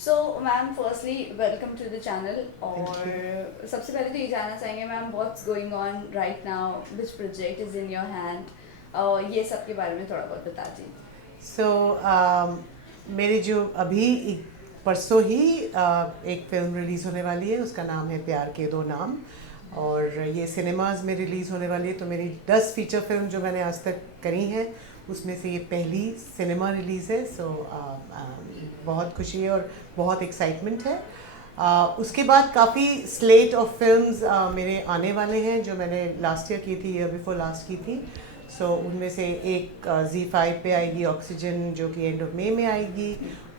So ma'am firstly welcome to the channel. Thank you. और सबसे पहले तो ये जानना चाहेंगे ma'am, what's going on right now, which project is in your hand, और ये सब के बारे में थोड़ा बहुत बता दीजिए। सो मेरे जो अभी परसों ही एक फिल्म रिलीज़ होने वाली है, उसका नाम है प्यार के दो नाम, और ये सिनेमाज में रिलीज़ होने वाली है। तो मेरी 10 फीचर फिल्म जो मैंने आज तक करी हैं, उसमें से ये पहली सिनेमा रिलीज़ है। सो बहुत खुशी है और बहुत एक्साइटमेंट है। उसके बाद काफ़ी स्लेट ऑफ फिल्म्स मेरे आने वाले हैं, जो मैंने लास्ट ईयर की थी, ईयर बिफोर लास्ट की थी। उनमें से एक Z5 पे आएगी ऑक्सीजन, जो कि एंड ऑफ मई में आएगी।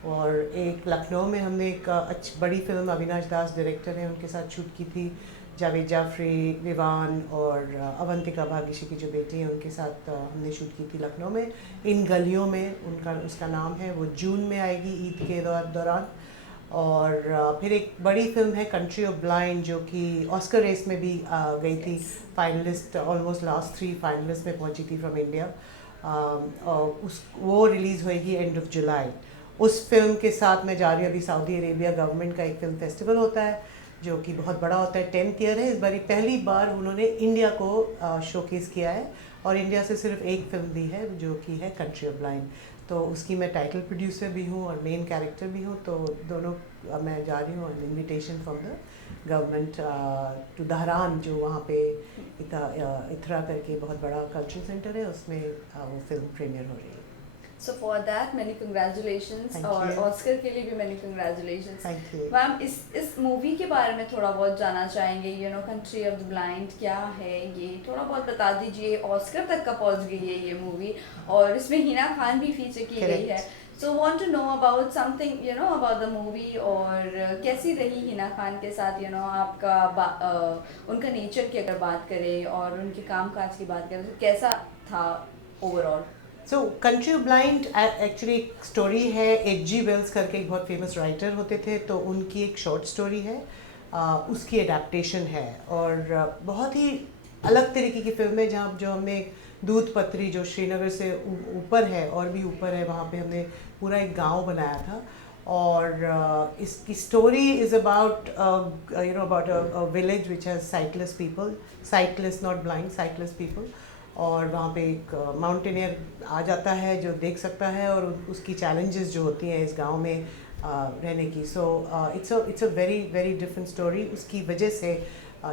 और एक लखनऊ में हमने एक अच्छी बड़ी फिल्म, अविनाश दास डायरेक्टर हैं, उनके साथ शूट की थी। जावेद जाफरी, विवान और अवंतिका भाग्यश्री की जो बेटी हैं, उनके साथ हमने शूट की थी लखनऊ में, इन गलियों में उसका नाम है। वो जून में आएगी, ईद के दौरान। और फिर एक बड़ी फिल्म है कंट्री ऑफ ब्लाइंड, जो कि ऑस्कर रेस में भी गई थी, फाइनलिस्ट, ऑलमोस्ट लास्ट 3 फाइनलिस्ट में पहुंची थी फ्रॉम इंडिया। और वो रिलीज़ होएगी एंड ऑफ जुलाई। उस फिल्म के साथ मैं जा रही हूँ अभी सऊदी अरेबिया। गवर्नमेंट का एक फिल्म फेस्टिवल होता है जो कि बहुत बड़ा होता है, 10th ईयर है इस बार। पहली बार उन्होंने इंडिया को शोकेस किया है, और इंडिया से सिर्फ एक फिल्म दी है, जो कि है कंट्री ऑफ ब्लाइंड। तो उसकी मैं टाइटल प्रोड्यूसर भी हूँ और मेन कैरेक्टर भी हूँ। तो दोनों मैं जा रही हूँ invitation from the government to Dhahran, जो वहाँ पे इथरा करके बहुत बड़ा कल्चरल सेंटर है, उसमें वो फिल्म प्रीमियर हो रही है। So for that many congratulations, Thank और you. ऑस्कर के लिए भी many congratulations. Thank you. Ma'am, इस मूवी के बारे में थोड़ा बहुत जानना चाहेंगे। कंट्री ऑफ द ब्लाइंड क्या है, ये थोड़ा बहुत बता दीजिए। ऑस्कर तक का पहुंच गई है ये मूवी, और इसमें हिना खान भी फीचर की गई है। So want to know about something about the movie, और कैसी रही हिना खान के साथ आपका उनका नेचर की अगर बात करें और उनके काम काज की बात करें, तो कैसा था ओवरऑल। सो कंट्री ब्लाइंड एक्चुअली एक स्टोरी है। H.G. वेल्स करके एक बहुत फेमस राइटर होते थे, तो उनकी एक शॉर्ट स्टोरी है, उसकी एडेप्टेशन है। और बहुत ही अलग तरीके की फिल्म है, जहाँ जो हमने दूध पत्री, जो श्रीनगर से ऊपर है और भी ऊपर है, वहाँ पे हमने पूरा एक गांव बनाया था। और इसकी story is about about a village which has sightless people, sightless not blind, sightless people. और वहाँ पे एक माउंटेनियर आ जाता है जो देख सकता है, और उसकी चैलेंजेस जो होती हैं इस गांव में रहने की। It's a very very different story. उसकी वजह से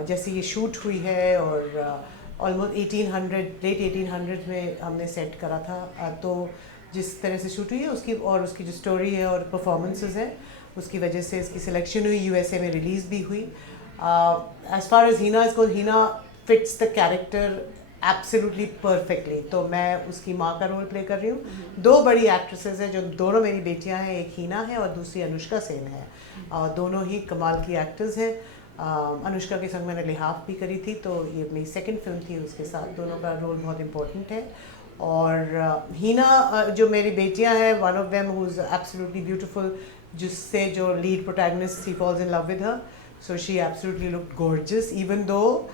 जैसे ये शूट हुई है, और ऑलमोस्ट 1800 लेट 1800 में हमने सेट करा था। तो जिस तरह से शूट हुई है उसकी जो स्टोरी है और परफॉर्मेंसेस है, उसकी वजह से इसकी सिलेक्शन हुई, USA में रिलीज़ भी हुई। As far as Heena is going, Heena fits the character absolutely perfectly. तो मैं उसकी माँ का रोल प्ले कर रही हूँ। दो बड़ी एक्ट्रेसेस हैं, जो दोनों मेरी बेटियाँ हैं, एक हीना है और दूसरी अनुष्का सेन है। दोनों ही कमाल की एक्टर्स हैं। अनुष्का के संग मैंने लिहाफ भी करी थी, तो ये मेरी सेकंड फिल्म थी उसके साथ। दोनों का रोल बहुत इम्पोर्टेंट है। और हीना, जो मेरी बेटियां हैं, one of them who is absolutely beautiful, जिससे जो lead protagonist, she falls in love with her. So she absolutely looked gorgeous, even though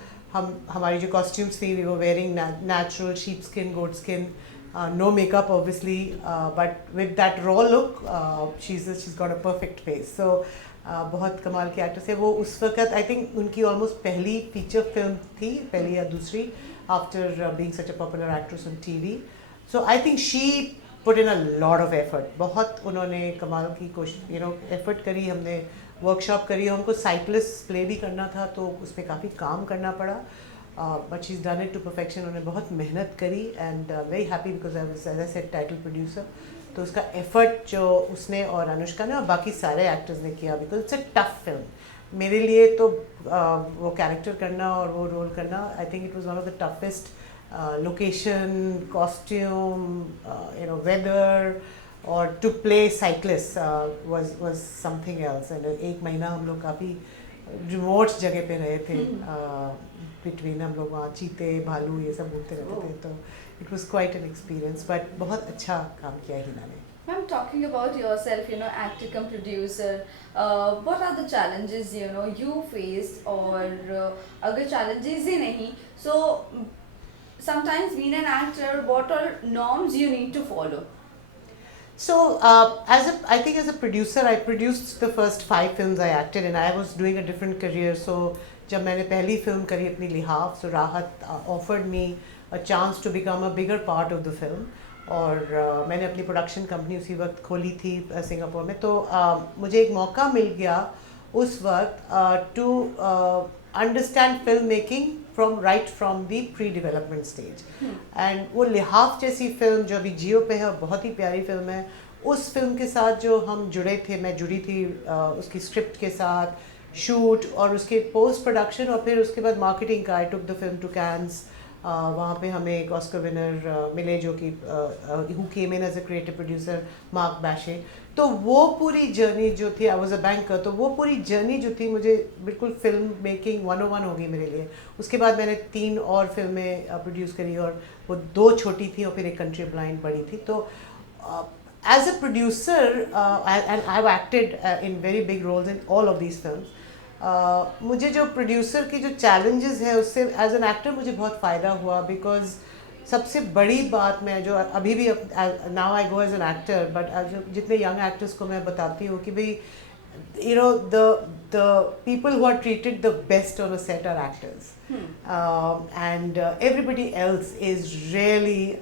हमारी जो कॉस्ट्यूम्स थी, we were wearing natural sheep skin, goat skin, no makeup obviously, but with that raw look, she's got a perfect face. बहुत कमाल की actress है वो। उस वक्त आई थिंक उनकी ऑलमोस्ट पहली फीचर फिल्म थी, पहली या दूसरी, after being such a popular actress on TV. So I think she put in a lot of effort. बहुत उन्होंने कमाल की कोशिश एफर्ट करी। हमने वर्कशॉप करी, हमको साइक्लिस्ट प्ले भी करना था, तो उसमें काफ़ी काम करना पड़ा। But she is done it to perfection. उन्होंने बहुत मेहनत करी, and very happy because I was, as I said, title producer. तो उसका एफर्ट जो उसने और अनुष्का ने और बाकी सारे एक्टर्स ने किया, because it's a tough film मेरे लिए। तो वो कैरेक्टर करना और वो रोल करना, I think it was one of the toughest. Location, costume, weather, और to play cyclist was something else. And एक महीना हम लोग काफ़ी रिमोट जगह पे रहे थे। बिटवीन हम लोग वहाँ चीते, भालू, ये सब घूमते रहते थे। तो it was quite an experience, but बहुत अच्छा काम किया हिना ने। Ma'am, talking about yourself, actor come producer, what are the challenges you faced, और अगर challenges ही नहीं, so sometimes being an actor, what are norms you need to follow? So, I think as a producer, I produced the first 5 films I acted in. I was doing a different career. So, जब मैंने पहली film करी अपनी लिहाफ, so राहत offered me a chance to become a bigger part of the film. और मैंने अपनी production company उसी वक्त खोली थी सिंगापुर में. तो मुझे एक मौका मिल गया उस वक्त to understand film making right from the pre-development stage. And वो लिहाफ जैसी फिल्म जो अभी जियो पे है और बहुत ही प्यारी फिल्म है, उस फिल्म के साथ जो हम जुड़े थे, मैं जुड़ी थी उसकी स्क्रिप्ट के साथ, शूट और उसके पोस्ट प्रोडक्शन और फिर उसके बाद मार्केटिंग का. I took the film to Cannes. वहाँ पे हमें एक ऑस्कर विनर मिले जो कि who came in as a creative producer, Mark Baschet. तो वो पूरी जर्नी जो थी, आई वॉज अ बैंकर, तो वो पूरी जर्नी जो थी मुझे बिल्कुल फिल्म मेकिंग 101 हो गई मेरे लिए. उसके बाद मैंने 3 और फिल्में प्रोड्यूस करी और वो 2 छोटी थी और फिर एक कंट्री ब्लाइंड बड़ी थी. तो as a producer and I have acted in very big roles in all of these films. मुझे जो प्रोड्यूसर की जो चैलेंजेस है उससे एज एन एक्टर मुझे बहुत फ़ायदा हुआ. बिकॉज सबसे बड़ी बात मैं जो अभी भी now I go as an actor, but जितने यंग एक्टर्स को मैं बताती हूँ कि भाई the people who are treated the best on a set are actors. And everybody else is really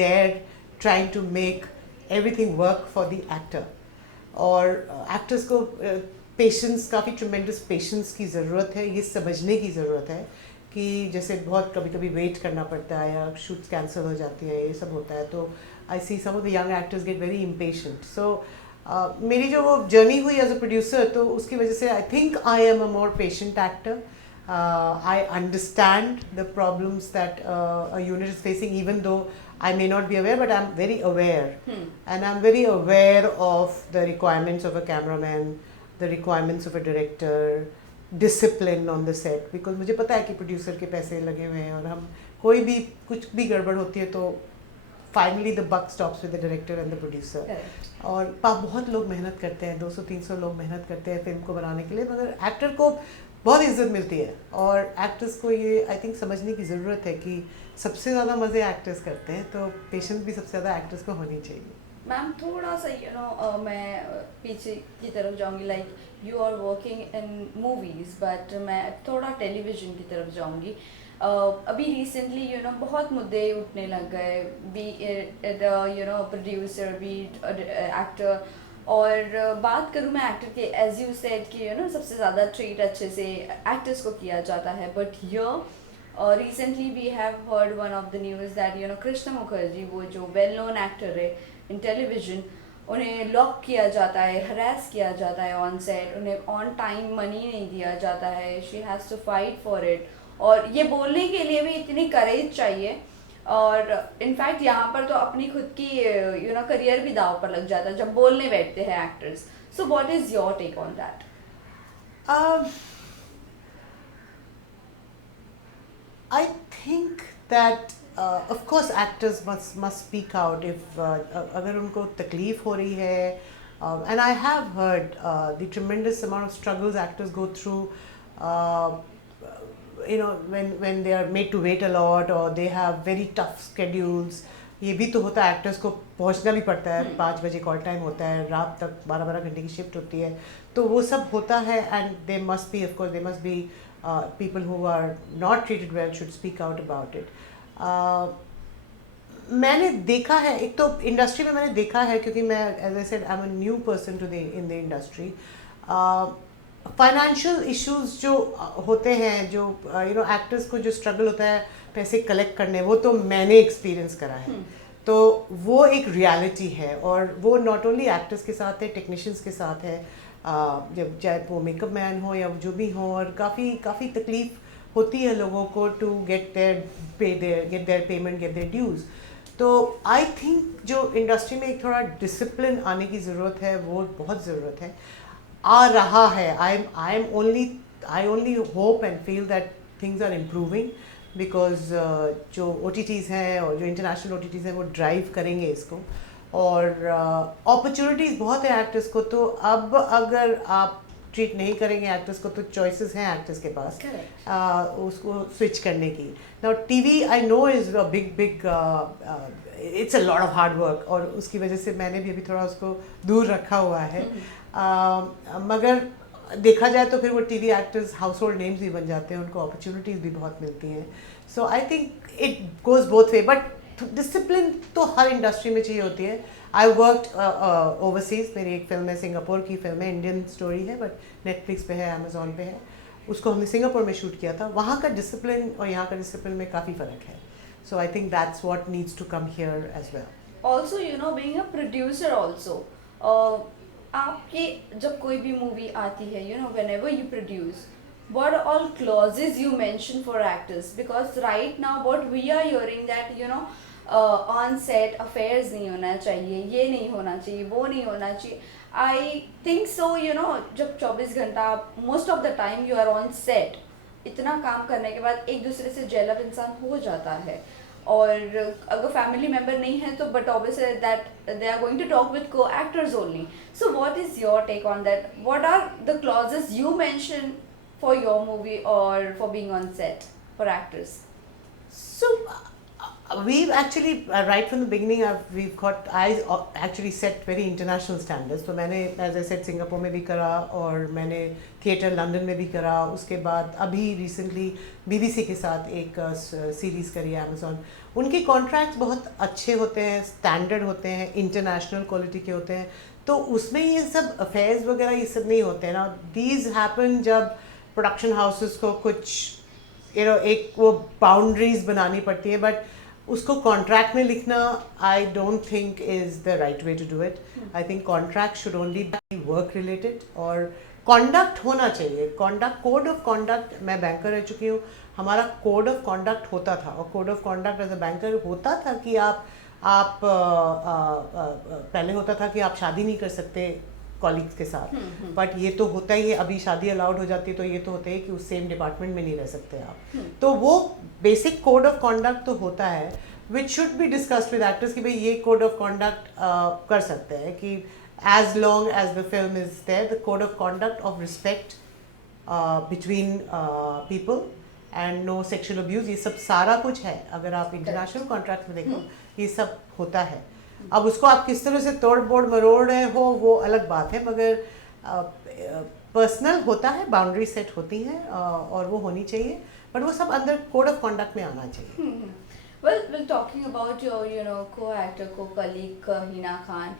there trying to make everything work for the actor. और actors को patience, काफ़ी ट्रिमेंडस पेशेंस की ज़रूरत है. ये समझने की ज़रूरत है कि जैसे बहुत कभी कभी वेट करना पड़ता है या शूट्स कैंसिल हो जाती है, ये सब होता है. तो I see some of the young actors get very impatient. So मेरी जो वो जर्नी हुई एज अ प्रोड्यूसर, तो उसकी वजह से I think I am a more patient actor. I understand the problems that a unit is facing, even though I may not be aware, but I'm very aware. And I'm very aware of the requirements of a cameraman, the requirements of a director, discipline on the set. Because मुझे पता है कि producer के पैसे लगे हुए हैं और हम कोई भी कुछ भी गड़बड़ होती है तो finally the buck stops with the director and the producer. और बहुत लोग मेहनत करते हैं, 200-300 लोग मेहनत करते हैं फिल्म को बनाने के लिए, मगर एक्टर को बहुत इज्जत मिलती है. और एक्टर्स को ये आई थिंक समझने की ज़रूरत है कि सबसे ज़्यादा मज़े एक्टर्स करते हैं, तो पेशेंस भी सबसे ज़्यादा एक्टर्स को होनी चाहिए. मैम थोड़ा सा मैं पीछे की तरफ जाऊंगी. Like you are working in movies, but मैं थोड़ा टेलीविज़न की तरफ जाऊंगी. अभी रिसेंटली बहुत मुद्दे उठने लग गए, बी प्रोड्यूसर, बी एक्टर. और बात करूँ मैं एक्टर के, एज यू सेड कि सबसे ज़्यादा ट्रीट अच्छे से एक्टर्स को किया जाता है. But here recently we have heard one of the news that Krishna Mukherjee, वो जो वेल नोन एक्टर है इन टेलीविज़न, उन्हें लॉक किया जाता है, हरास किया जाता है ऑन सेट, उन्हें ऑन टाइम मनी नहीं दिया जाता है. She has to fight for it. और ये बोलने के लिए भी इतनी करेज चाहिए. और इनफैक्ट यहाँ पर तो अपनी खुद की करियर भी दाव पर लग जाता है जब बोलने बैठते हैं actors. So what is your take on that? I think that of course actors must speak out if अगर उनको तकलीफ हो रही है. And I have heard the tremendous amount of struggles actors go through. When they are made to wait a lot or they have very tough schedules. ये भी तो होता है, एक्टर्स को पहुंचना भी पड़ता है. 5 बजे कॉल टाइम होता है, रात तक 12-12 घंटे की शिफ्ट होती है, तो वो सब होता है. And they must be, of course they must be people who are not treated well should speak out about it. मैंने देखा है, एक तो इंडस्ट्री में मैंने देखा है, क्योंकि मैं as I said I am a new person to the in the industry. Financial issues जो होते हैं, जो एक्टर्स को जो स्ट्रगल होता है पैसे कलेक्ट करने, वो तो मैंने एक्सपीरियंस करा है. तो वो एक रियलिटी है, और वो नॉट ओनली एक्टर्स के साथ है, टेक्नीशियंस के साथ है. जब चाहे वो मेकअप मैन हो या जो भी हो, और काफ़ी तकलीफ होती है लोगों को to get their payment, get their dues. तो आई थिंक जो इंडस्ट्री में एक थोड़ा डिसिप्लिन आने की ज़रूरत है, वो बहुत ज़रूरत है. आ रहा है. I only hope and feel that things are improving, because जो OTTs हैं और जो इंटरनेशनल OTTs हैं वो ड्राइव करेंगे इसको. और अपॉर्चुनिटीज़ बहुत है एक्टर्स को, तो अब अगर आप ट्रीट नहीं करेंगे एक्टर्स को, तो चॉइसेस हैं एक्टर्स के पास उसको स्विच करने की. Now TV I know is a big it's a lot of hard work, और उसकी वजह से मैंने भी अभी थोड़ा उसको दूर रखा हुआ है। मगर देखा जाए तो फिर वो TV actors house hold names भी बन जाते हैं, उनको अपॉर्चुनिटीज़ भी बहुत मिलती हैं। So I think it goes both way, but discipline तो हर इंडस्ट्री में चाहिए होती है। आई वर्कड ओवरसीज़, मेरी एक फिल्म है, सिंगापुर की फिल्म है, इंडियन स्टोरी है, बट नेटफ्लिक्स पे है, अमेजोन पे है। उसको हमने सिंगापुर में शूट किया था। वहाँ का डिसिप्लिन और यहाँ का डिसिप्लिन में काफ़ी फ़र्क है। So I think that's what needs to come here as well. Also you know being a producer also, आपकी जब कोई भी मूवी आती है, you know whenever you produce, what all clauses you mention for actors? Because right now what we are hearing that you know on set affairs नहीं होना चाहिए, ये नहीं होना चाहिए, वो नहीं होना चाहिए. I think so, you know, जब 24 घंटा most of the time you are on set, इतना काम करने के बाद एक दूसरे से जेल अप इंसान हो जाता है. और अगर फैमिली मेम्बर नहीं है तो but obviously that they are going to talk with co-actors only. So what is your take on that? What are the clauses you mention for your movie और for being on set for actors? So we've actually right from the beginning I actually set very international standards. तो मैंने as I said Singapore में भी करा और मैंने theatre London में भी करा. उसके बाद अभी रिसेंटली BBC के साथ एक सीरीज़ करी है अमेजोन. उनके कॉन्ट्रैक्ट्स बहुत अच्छे होते हैं, स्टैंडर्ड होते हैं, इंटरनेशनल क्वालिटी के होते हैं. तो उसमें ये सब अफेयर्स वगैरह ये सब नहीं होते हैं ना. दीज हैपन जब प्रोडक्शन हाउसेस को कुछ एक वो बाउंड्रीज बनानी पड़ती है, बट उसको कॉन्ट्रैक्ट में लिखना I don't think is the right way to do it. I think contract should only be work related और कॉन्डक्ट होना चाहिए. कॉन्डक्ट, कोड ऑफ कॉन्डक्ट, मैं बैंकर रह चुकी हूँ, हमारा कोड ऑफ कॉन्डक्ट होता था. और code of conduct as a banker होता था कि आप पहले होता था कि आप शादी नहीं कर सकते कॉलीग्स के साथ, बट ये तो होता ही है. अभी शादी अलाउड हो जाती है तो ये तो होता है कि उस सेम डिपार्टमेंट में नहीं रह सकते आप. तो वो बेसिक कोड ऑफ कॉन्डक्ट तो होता है which should be discussed with actors कि भाई ये कोड ऑफ कॉन्डक्ट कर सकते हैं कि as long as the film is there, the code of conduct of respect between people and no sexual abuse, ये सब सारा कुछ है. अगर आप इंटरनेशनल कॉन्ट्रैक्ट में देखो ये सब होता है. अब उसको आप किस तरह से तोड़ बोड़ मरोड़ रहे हो वो अलग बात है, मगर पर्सनल होता है, बाउंड्री सेट होती हैं और वो होनी चाहिए, बट वो सब अंदर कोड ऑफ कॉन्डक्ट में आना चाहिए. Well, talking about your, you know, co-actor, co-colleague Hina Khan,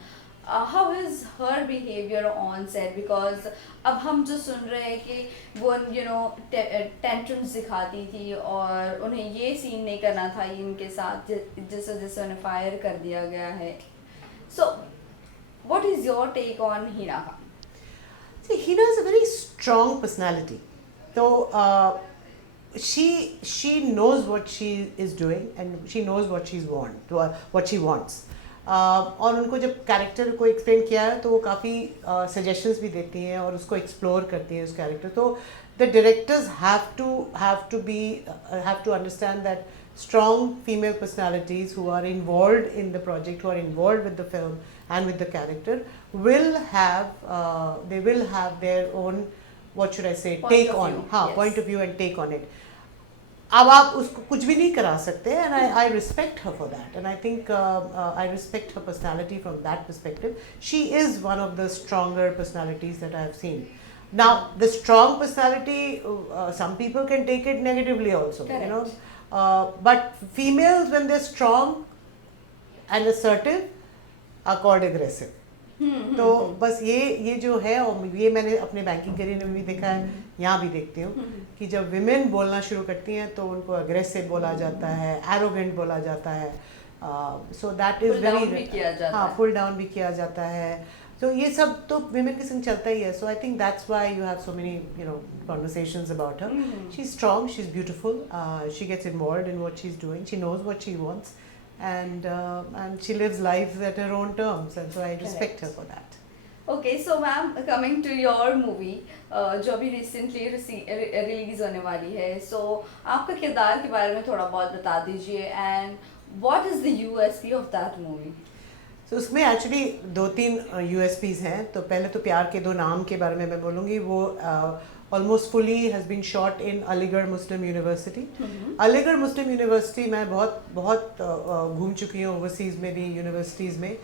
how is her behavior on set? Because अब हम जो सुन रहे हैं कि वो, you know, tantrums दिखाती थी और उन्हें ये सीन नहीं करना था इनके साथ जिसे उन्हें फायर कर दिया गया है. So, what is your take on Hina Khan? See, Hina is a very strong personality. So, she knows what she is doing and she knows what she wants. और उनको जब कैरेक्टर को एक्सप्लेन किया है तो वो काफ़ी सजेशंस भी देती हैं और उसको एक्सप्लोर करती हैं उस कैरेक्टर. तो the directors have to understand that strong female personalities who are involved in the project, who are involved with the film and with the character, will have their own, what should I say, take on, point of view and take on it. अब आप उसको कुछ भी नहीं करा सकते, and I respect her for that, and I think I respect her personality from that perspective. She is one of the stronger personalities that I have seen. Now, the strong personality, some people can take it negatively also. Correct. You know. But females, when they're strong and assertive, are called aggressive. तो बस ये जो है, और ये मैंने अपने banking career में भी देखा है, यहाँ भी देखती हूँ कि जब विमेन बोलना शुरू करती हैं तो उनको अग्रेसिव बोला जाता है, एरोगेंट बोला जाता है. सो दैट इज वेरी, हाँ, पुल डाउन भी किया जाता है. तो ये सब तो विमेन के संग चलता ही है. So I think that's why you have so many, you know, conversations about her. She is strong, she is beautiful, she gets involved in what she is doing, she knows what she wants, and she lives life at her own terms, and so I respect her for that. Okay, so ma'am, coming to your movie, जो अभी recently release होने वाली है, so आपका किरदार के बारे में थोड़ा बहुत बता दीजिए, and what is the USP of that movie? So उसमें एक्चुअली 2-3 USPs हैं. तो पहले तो प्यार के दो नाम के बारे में मैं बोलूँगी. वो almost fully has been shot in Aligarh Muslim University. Aligarh Muslim University मैं बहुत घूम चुकी हूँ ओवरसीज़ में भी, यूनिवर्सिटीज़ में.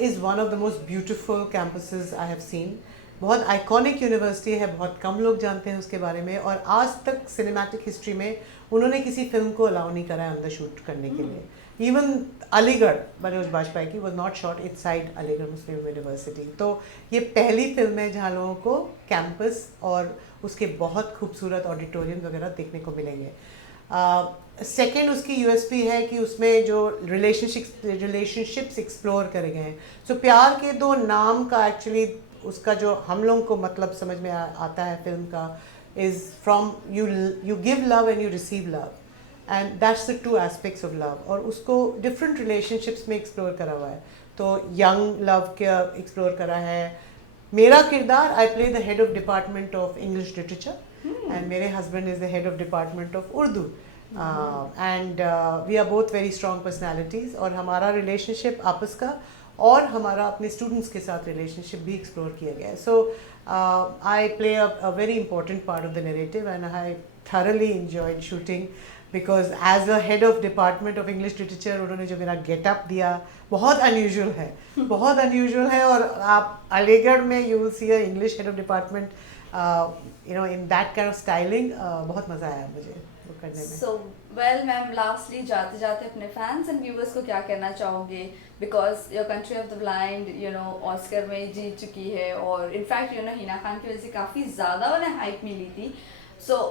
Is one of the most beautiful campuses I have seen. बहुत आइकॉनिक यूनिवर्सिटी है, बहुत कम लोग जानते हैं उसके बारे में, और आज तक सिनेमैटिक हिस्ट्री में उन्होंने किसी फिल्म को अलाउ नहीं करा है अंदर शूट करने के लिए. इवन अलीगढ़ मनोज बाजपेयी की was not shot inside Aligarh Muslim university. तो ये पहली फिल्म है जहाँ लोगों को कैंपस और उसके बहुत खूबसूरत ऑडिटोरियम वगैरह देखने को मिलेंगे. सेकेंड उसकी यूएसपी है कि उसमें जो रिलेशनशिप्स एक्सप्लोर करे गए हैं. सो प्यार के दो नाम का एक्चुअली उसका जो हम लोगों को मतलब समझ में आता है फिल्म का, is from you give love and you receive love, and that's the two aspects of love. और उसको डिफरेंट रिलेशनशिप्स में एक्सप्लोर करा हुआ है. तो यंग लव के एक्सप्लोर करा है. मेरा किरदार, I play the head of department of English literature and मेरे husband is the head of department of Urdu. And we are both very strong personalities. और हमारा रिलेशनशिप आपस का और हमारा अपने स्टूडेंट्स के साथ रिलेशनशिप भी एक्सप्लोर किया गया है. So I play a very important part of the narrative and I thoroughly enjoyed shooting because as a head of department of English literature उन्होंने जो मेरा गेटअप दिया बहुत अनयूजुअल है. बहुत अनयूजुअल है. और आप अलीगढ़ में you will see a English head of department you know in that kind of styling. बहुत मज़ा आया मुझे वो करने में. सो वेल मैम, लास्टली जाते जाते अपने फैंस एंड व्यूवर्स को क्या कहना चाहोगे? Because your country of the blind you know Oscar में जीत चुकी है, और in fact you know Hina Khan की वजह से काफ़ी ज़्यादा उन्हें हाइप मिली थी. सो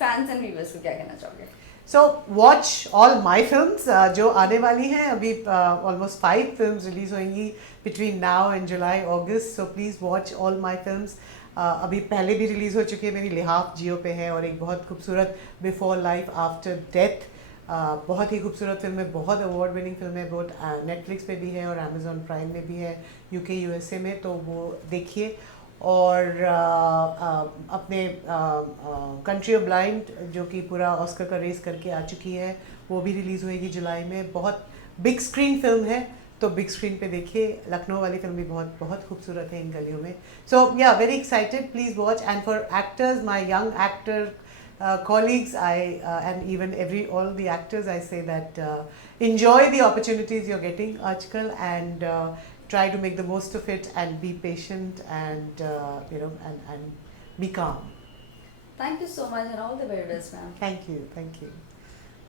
फैंस एंड व्यूवर्स को क्या कहना चाहोगे? So watch all my films जो आने वाली हैं. अभी almost 5 films रिलीज होंगी between now and July, August. So please watch all my films. अभी पहले भी रिलीज़ हो चुकी है मेरी. लिहाफ जियो पे है, और एक बहुत खूबसूरत बिफोर लाइफ आफ्टर डेथ, बहुत ही खूबसूरत फिल्म है, बहुत अवार्ड विनिंग फिल्म है. बहुत नेटफ्लिक्स पे भी है और अमेजॉन प्राइम में भी है UK USA में. तो वो देखिए. और अपने कंट्री ऑफ ब्लाइंड जो कि पूरा ऑस्कर का रेस करके आ चुकी है, वो भी रिलीज़ होएगी जुलाई में. बहुत बिग स्क्रीन फिल्म है, तो बिग स्क्रीन पे देखिए. लखनऊ वाली फिल्म भी बहुत खूबसूरत है इन गलियों में. सो या very excited, please watch. And for actors, my young actor colleagues, and even all the actors, I say that enjoy the opportunities you're getting आजकल, and try to make the most of it and be patient and you know and be calm. Thank you so much and all the very best, ma'am. Thank you.